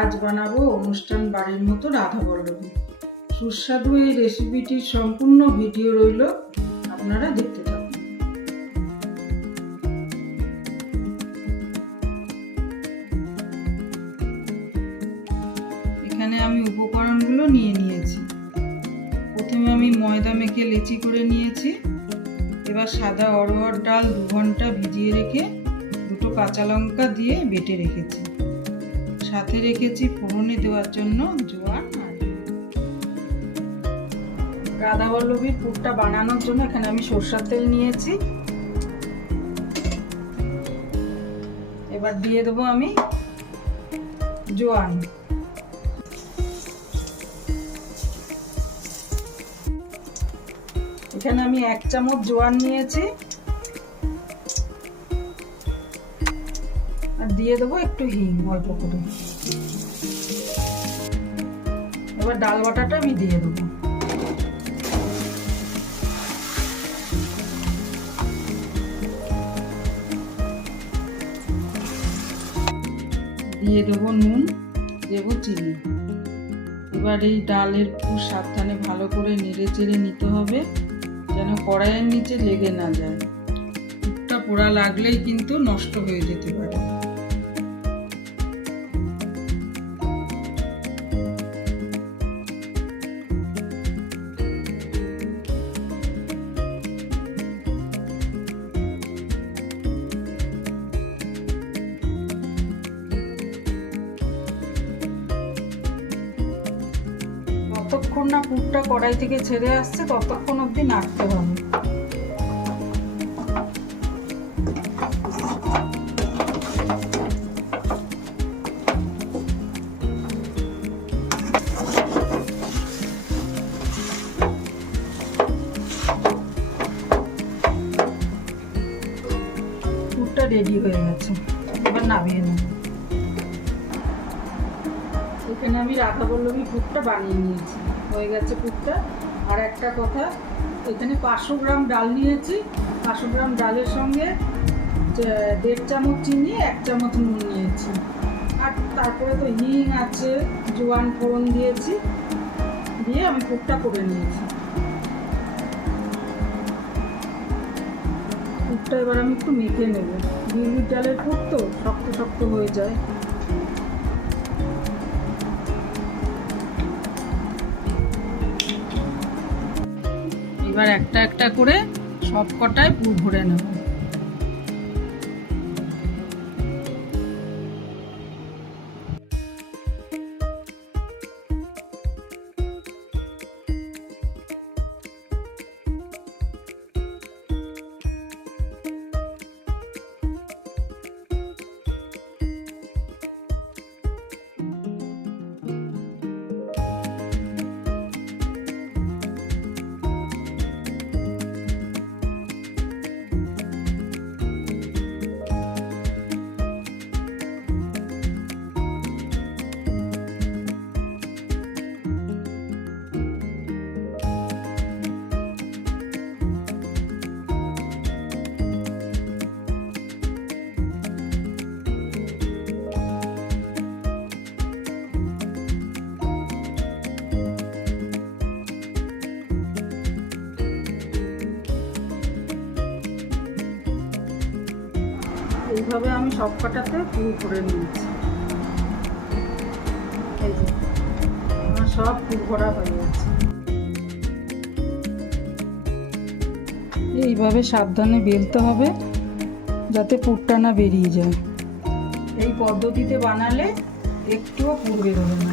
আজ বানাবো অনুষ্ঠান বাড়ির মতো রাধা বল্লভী সুস্বাদু এই রেসিপিটির সম্পূর্ণ ভিডিও রইল, আপনারা দেখতে থাকুন। এখানে আমি উপকরণগুলো নিয়ে নিয়েছি। প্রথমে আমি ময়দা মেখে লেচি করে নিয়েছি। এবার সাদা অরহর ডাল দু ঘণ্টা ভিজিয়ে রেখে দুটো কাঁচা লঙ্কা দিয়ে বেটে রেখেছি। সাথে রেখেছি ফোড়নে দেওয়ার জন্য জোয়ান রাধা বল্লভীর পুরটা বানানোর জন্য এখানে আমি সরষার তেল নিয়েছি। এবার দিয়ে দেবো আমি জোয়ান। এখানে আমি এক চামচ জোয়ান নিয়েছি। দিয়ে দেবো একটু হিং, অল্প করে। এবার ডাল বাটাটা আমি দিয়ে দেবো। দিয়ে দেবো নুন, দেবো চিনি। এবার এই ডালের পুর সাবধানে ভালো করে নেড়ে চেড়ে নিতে হবে, যেন কড়াইয়ের নিচে লেগে না যায়। পুরটা পোড়া লাগলেই কিন্তু নষ্ট হয়ে যেতে পারে। যতক্ষণ না পুরটা কড়াই থেকে ছেড়ে আসছে, ততক্ষণ অবধি নাড়তে হবে। পুরটা রেডি হয়ে গেছে। এবার নামিয়ে নেব। এখানে আমি রাধা বল্লভী পুরটা বানিয়ে নিয়েছি। হয়ে গেছে পুরটা। আর একটা কথা, এখানে পাঁচশো গ্রাম ডাল নিয়েছি। পাঁচশো গ্রাম ডালের সঙ্গে দেড় চামচ চিনি, এক চামচ নুন নিয়েছি। আর তারপরে তো হিং আছে, জোয়ান ফোড়ন দিয়েছি, দিয়ে আমি পুরটা করে নিয়েছি। পুরটা এবার আমি একটু মেখে নেব। বিউলির ডালের পুর তো শক্ত শক্ত হয়ে যায়। এবার একটা একটা করে সব কটায় পুর ভরে নেব। এইভাবে আমি সব কটাতে পুর করে নিয়েছি। এই যে আমার সব পুর ভরা হয়ে গেছে। এইভাবে সাবধানে বেলতে হবে যাতে পুরটা না বেরিয়ে যায়। এই পদ্ধতিতে বানালে একটুও পুর বেরোবে না।